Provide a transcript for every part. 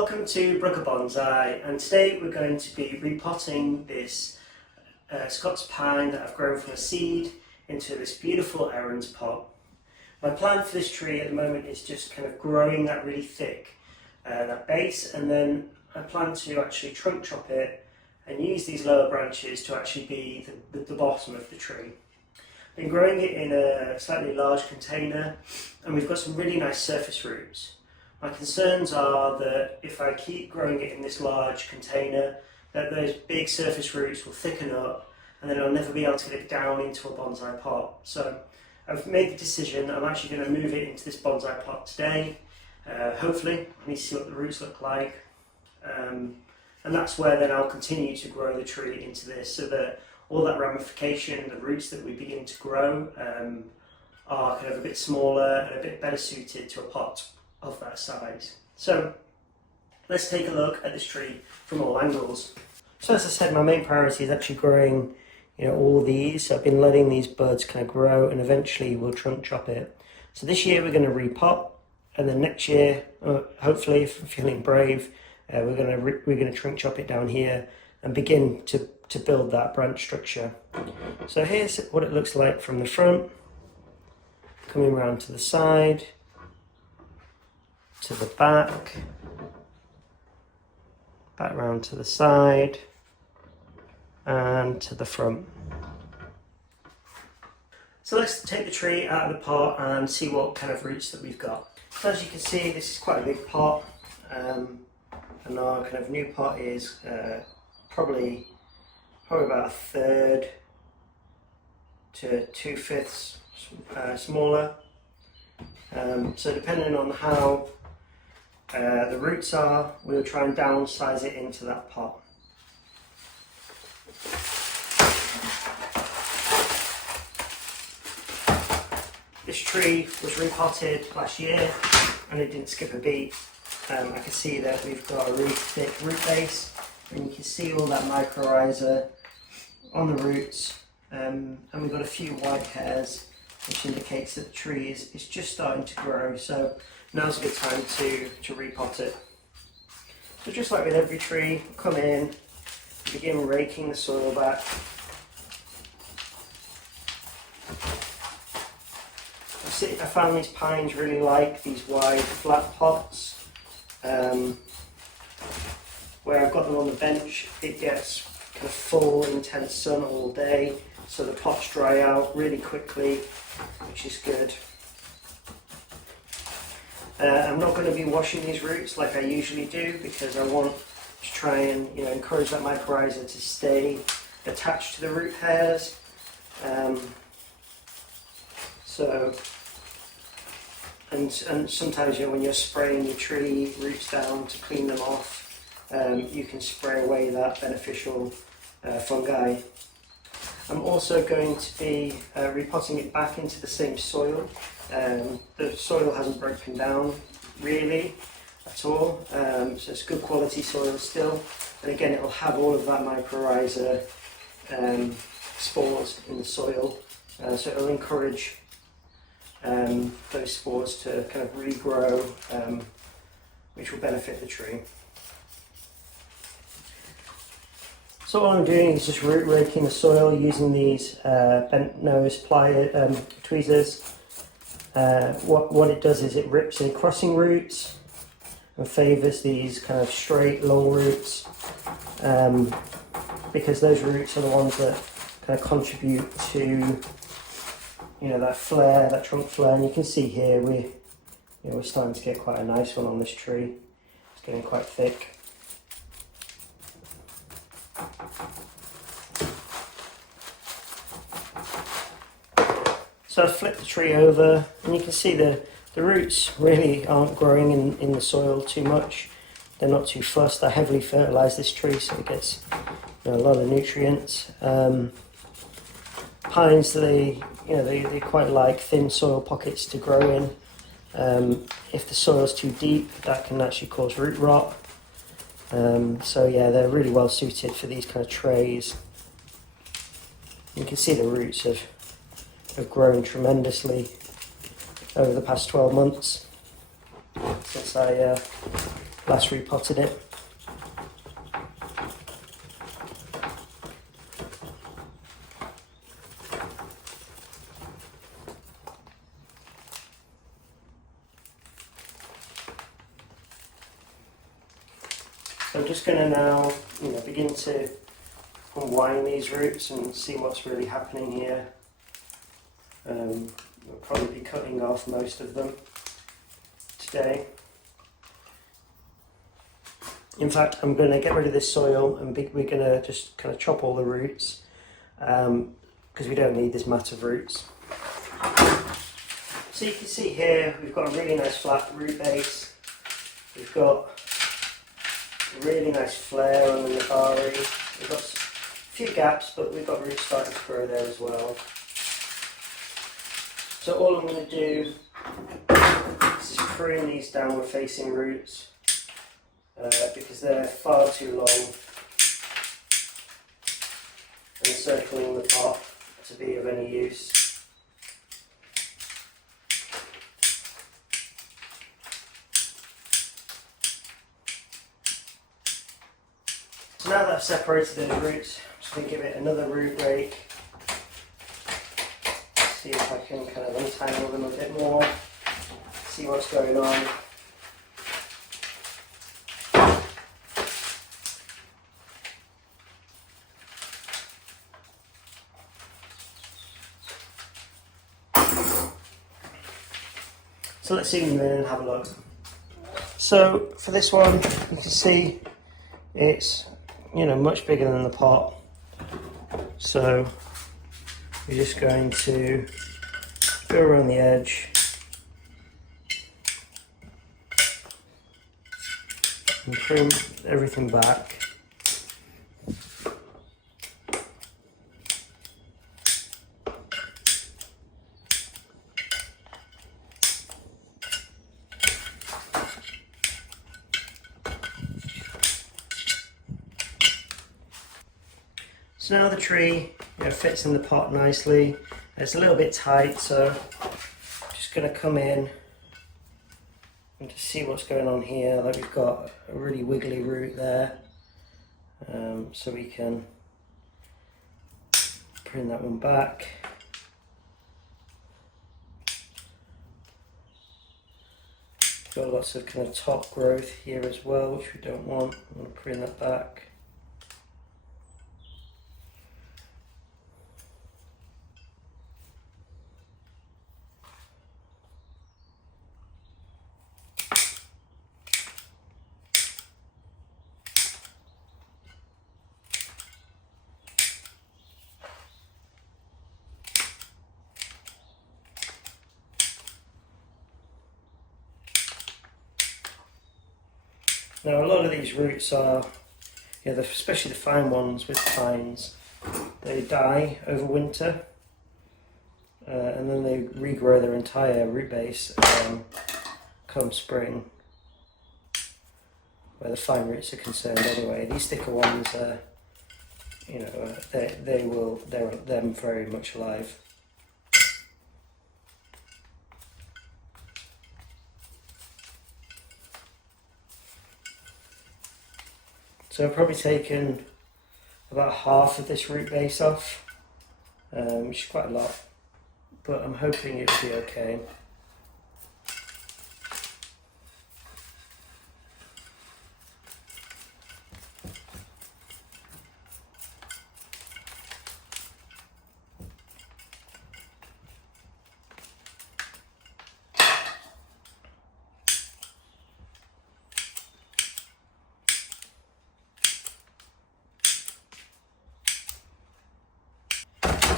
Welcome to Brooker Bonsai, and today we're going to be repotting this Scots Pine that I've grown from a seed into this beautiful Aaron's pot. My plan for this tree at the moment is just kind of growing that really thick, that base, and then I plan to actually trunk chop it and use these lower branches to actually be the bottom of the tree. I've been growing it in a slightly large container, and we've got some really nice surface roots. My concerns are that if I keep growing it in this large container, that those big surface roots will thicken up and then I'll never be able to get it down into a bonsai pot. So I've made the decision, I'm actually going to move it into this bonsai pot today. Hopefully, I need to see what the roots look like. And that's where then I'll continue to grow the tree into this, so that all that ramification, the roots that we begin to grow are kind of a bit smaller and a bit better suited to a pot of that size. So let's take a look at this tree from all angles. So as I said, my main priority is actually growing, all these. So I've been letting these buds kind of grow, and eventually we'll trunk chop it. So this year we're going to repot, and then next year, hopefully, if I'm feeling brave, we're going to trunk chop it down here and begin to build that branch structure. So here's what it looks like from the front, coming around to the side, to the back round to the side, and to the front. So let's take the tree out of the pot and see what kind of roots that we've got. So as you can see, this is quite a big pot, and our kind of new pot is probably about a third to 2/5 smaller. So depending on how the roots are, we'll try and downsize it into that pot. This tree was repotted last year and it didn't skip a beat. I can see that we've got a really thick root base, and you can see all that mycorrhiza on the roots, and we've got a few white hairs, which indicates that the tree is just starting to grow. So now's a good time to repot it. So just like with every tree, come in, begin raking the soil back. I found these pines really like these wide flat pots. Where I've got them on the bench, it gets kind of full, intense sun all day, so the pots dry out really quickly, which is good. I'm not going to be washing these roots like I usually do, because I want to try and encourage that mycorrhiza to stay attached to the root hairs. And sometimes when you're spraying your tree roots down to clean them off, you can spray away that beneficial fungi. I'm also going to be repotting it back into the same soil. The soil hasn't broken down really at all, so it's good quality soil still, and again it will have all of that mycorrhiza spores in the soil, so it will encourage those spores to kind of regrow, which will benefit the tree. So what I'm doing is just root raking the soil using these bent nose tweezers. What it does is it rips in crossing roots and favours these kind of straight long roots, because those roots are the ones that kind of contribute to that flare, that trunk flare. And you can see here we're starting to get quite a nice one on this tree. It's getting quite thick. So I flipped the tree over, and you can see the roots really aren't growing in the soil too much. They're not too fussed. I heavily fertilise this tree, so it gets a lot of nutrients. Pines, they quite like thin soil pockets to grow in. If the soil's too deep, that can actually cause root rot. So yeah, they're really well suited for these kind of trays. You can see the roots have grown tremendously over the past 12 months since I last repotted it. So I'm just going to now, begin to unwind these roots and see what's really happening here. We'll probably be cutting off most of them today. In fact, I'm going to get rid of this soil and we're going to just kind of chop all the roots because we don't need this mat of roots. So you can see here we've got a really nice flat root base. We've got a really nice flare on the nabari. We've got a few gaps, but we've got roots starting to grow there as well. So all I'm going to do is just prune these downward facing roots because they're far too long and circling the pot to be of any use. So now that I've separated those roots, I'm just going to give it another root rake. See if I can kind of untangle them a bit more, see what's going on. So let's zoom in and have a look. So for this one, you can see it's much bigger than the pot. So we're just going to go around the edge and prune everything back. So now the tree fits in the pot nicely. It's a little bit tight, so I'm just going to come in and just see what's going on here. Like we've got a really wiggly root there, so we can prune that one back. Got lots of kind of top growth here as well, which we don't want. I'm going to prune that back. Now a lot of these roots are, especially the fine ones with pines, they die over winter and then they regrow their entire root base come spring, where the fine roots are concerned anyway. These thicker ones, they're very much alive. So I've probably taken about half of this root base off, which is quite a lot, but I'm hoping it'll be okay.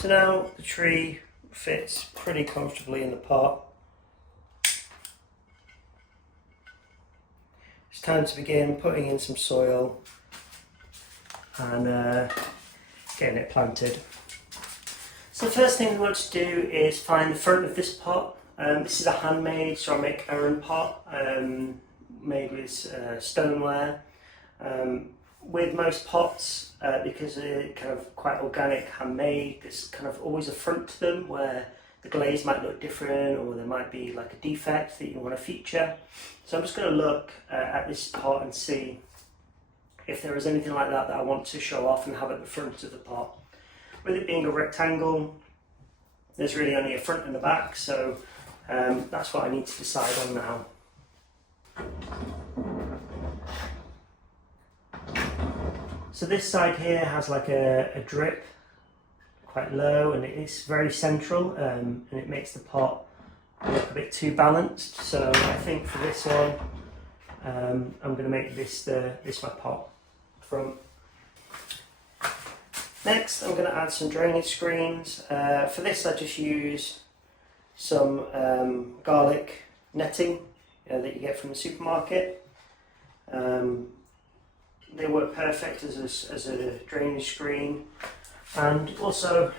So now the tree fits pretty comfortably in the pot. It's time to begin putting in some soil and getting it planted. So the first thing we want to do is find the front of this pot. This is a handmade ceramic urn pot made with stoneware. With most pots, because they're kind of quite organic, handmade, there's kind of always a front to them where the glaze might look different, or there might be like a defect that you want to feature. So I'm just going to look at this pot and see if there is anything like that I want to show off and have at the front of the pot. With it being a rectangle, there's really only a front and a back, so that's what I need to decide on now. So this side here has like a drip, quite low, and it's very central, and it makes the pot look a bit too balanced. So I think for this one, I'm going to make this my pot front. Next, I'm going to add some drainage screens. For this, I just use some garlic netting that you get from the supermarket. They work perfect as a drainage screen, and also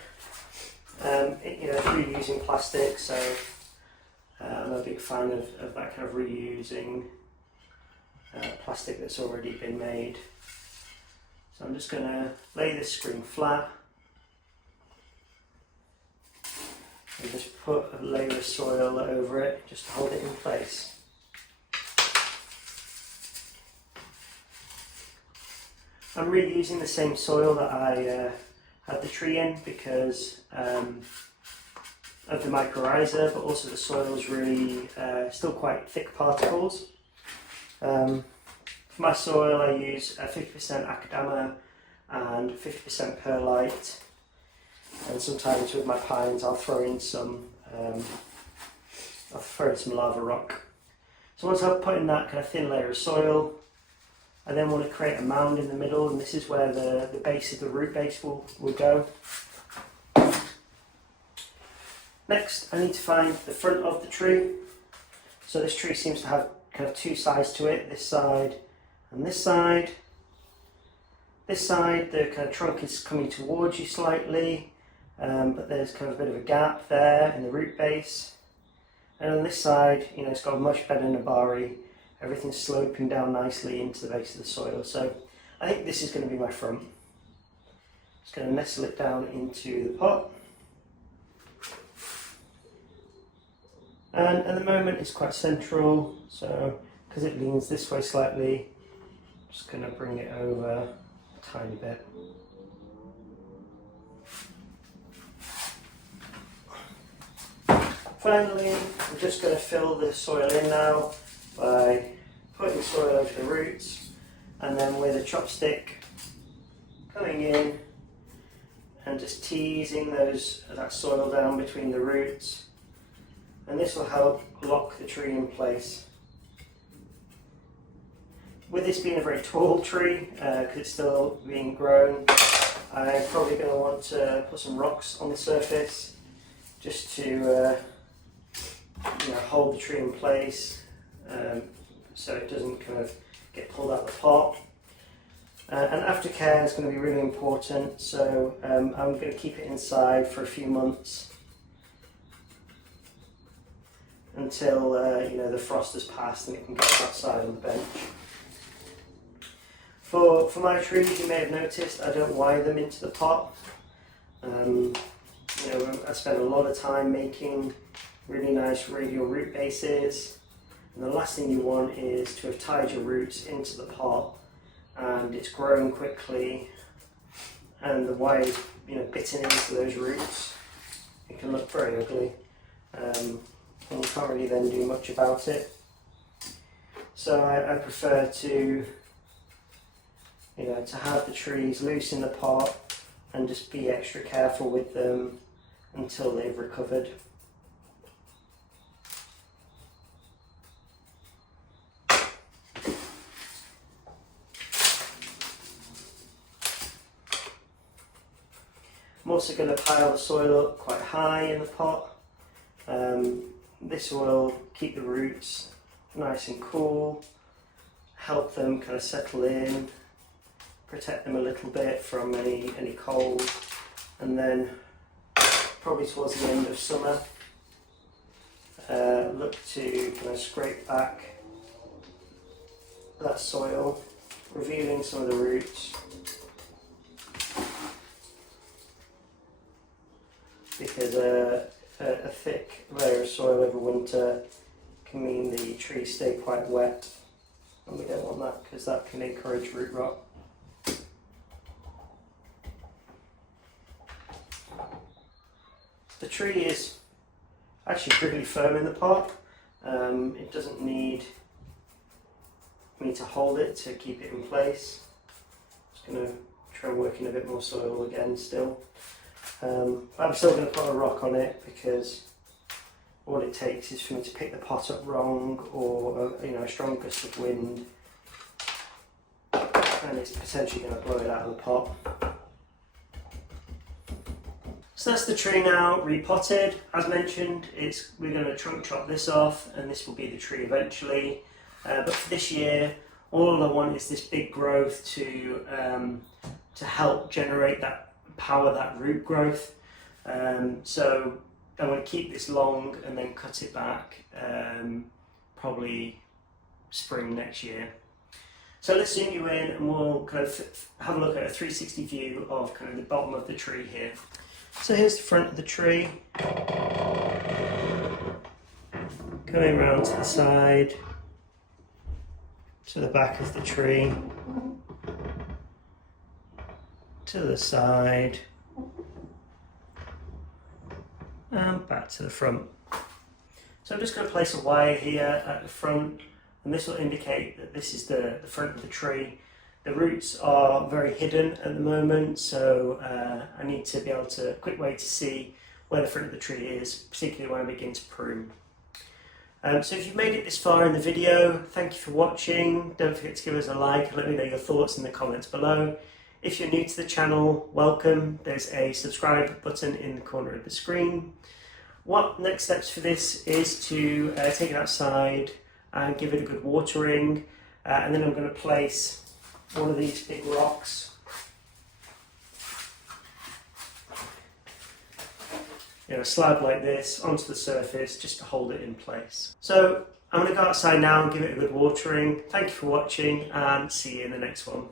reusing plastic. So I'm a big fan of that kind of reusing plastic that's already been made. So I'm just going to lay this screen flat and just put a layer of soil over it just to hold it in place. I'm reusing the same soil that I had the tree in because of the mycorrhiza, but also the soil is really still quite thick particles. For my soil, I use 50% macadamia and 50% perlite, and sometimes with my pines I'll throw in some lava rock. So once I've put in that kind of thin layer of soil, I then want to create a mound in the middle, and this is where the base of the root base will go. Next, I need to find the front of the tree. So this tree seems to have kind of two sides to it, this side and this side. This side, the kind of trunk is coming towards you slightly, but there's kind of a bit of a gap there in the root base. And on this side, it's got a much better nabari. Everything's sloping down nicely into the base of the soil. So I think this is going to be my front. Just going to nestle it down into the pot. And at the moment it's quite central, so because it leans this way slightly, I'm just going to bring it over a tiny bit. Finally, I'm just going to fill the soil in now by putting soil over the roots, and then with a chopstick coming in and just teasing that soil down between the roots, and this will help lock the tree in place. With this being a very tall tree, because it's still being grown, I'm probably going to want to put some rocks on the surface just to hold the tree in place, so it doesn't kind of get pulled out of the pot. And aftercare is going to be really important, so I'm going to keep it inside for a few months until the frost has passed and it can get outside on the bench. For my trees, you may have noticed I don't wire them into the pot. I spend a lot of time making really nice radial root bases, and the last thing you want is to have tied your roots into the pot and it's growing quickly and the wire is bitten into those roots. It can look very ugly, and you can't really then do much about it. So I prefer to have the trees loose in the pot and just be extra careful with them until they've recovered. I'm also going to pile the soil up quite high in the pot. This will keep the roots nice and cool, help them kind of settle in, protect them a little bit from any cold, and then probably towards the end of summer look to kind of scrape back that soil, revealing some of the roots, because a thick layer of soil over winter can mean the trees stay quite wet, and we don't want that because that can encourage root rot. The tree is actually pretty firm in the pot. It doesn't need me to hold it to keep it in place. Just going to try and work in a bit more soil again still. I'm still going to put a rock on it because all it takes is for me to pick the pot up wrong, or a strong gust of wind, and it's potentially going to blow it out of the pot. So that's the tree now repotted. As mentioned, we're going to trunk chop this off, and this will be the tree eventually. But for this year, all I want is this big growth to help generate that power, that root growth. So I want to keep this long and then cut it back, probably spring next year. So let's zoom you in, and we'll kind of have a look at a 360 view of kind of the bottom of the tree here. So here's the front of the tree, going around to the side, to the back of the tree, to the side, and back to the front. So I'm just going to place a wire here at the front, and this will indicate that this is the front of the tree. The roots are very hidden at the moment, so I need to be able to, a quick way to see where the front of the tree is, particularly when I begin to prune. So if you've made it this far in the video, thank you for watching. Don't forget to give us a like and let me know your thoughts in the comments below. If you're new to the channel, welcome. There's a subscribe button in the corner of the screen. What next steps for this is to take it outside and give it a good watering, and then I'm going to place one of these big rocks, a slab like this, onto the surface just to hold it in place. So I'm going to go outside now and give it a good watering. Thank you for watching, and see you in the next one.